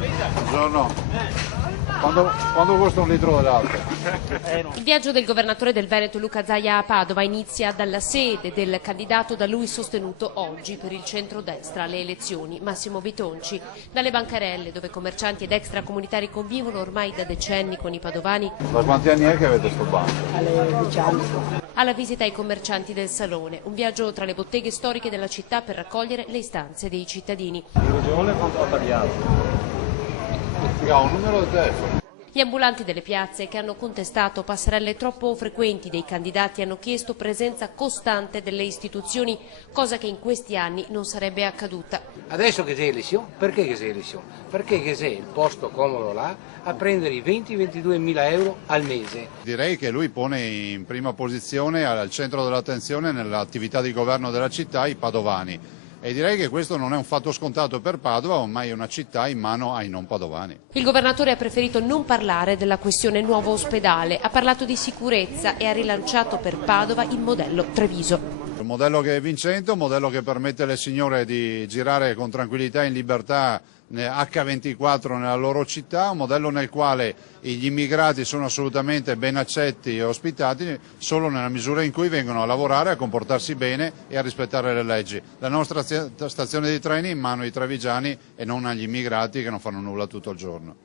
Buongiorno. Quando costa un litro dell'altro? Il viaggio del governatore del Veneto Luca Zaia a Padova inizia dalla sede del candidato da lui sostenuto oggi per il centrodestra alle elezioni, Massimo Bitonci, dalle bancarelle dove commercianti ed extracomunitari convivono ormai da decenni con i padovani. Da quanti anni è che avete sto banco? Alle 10 anni. Alla visita ai commercianti del Salone, un viaggio tra le botteghe storiche della città per raccogliere le istanze dei cittadini. In regione quanto ha tagliato? Ha un numero di telefono. Gli ambulanti delle piazze che hanno contestato passerelle troppo frequenti dei candidati hanno chiesto presenza costante delle istituzioni, cosa che in questi anni non sarebbe accaduta. Adesso che c'è elezione, perché che c'è elezione? Perché che c'è il posto comodo là a prendere i 20-22 mila euro al mese. Direi che lui pone in prima posizione al centro dell'attenzione nell'attività di governo della città i padovani. E direi che questo non è un fatto scontato per Padova, ormai è una città in mano ai non padovani. Il governatore ha preferito non parlare della questione nuovo ospedale, ha parlato di sicurezza e ha rilanciato per Padova il modello Treviso. Un modello che è vincente, un modello che permette alle signore di girare con tranquillità e in libertà H24 nella loro città, un modello nel quale gli immigrati sono assolutamente ben accetti e ospitati solo nella misura in cui vengono a lavorare, a comportarsi bene e a rispettare le leggi. La nostra stazione di treni in mano ai trevigiani e non agli immigrati che non fanno nulla tutto il giorno.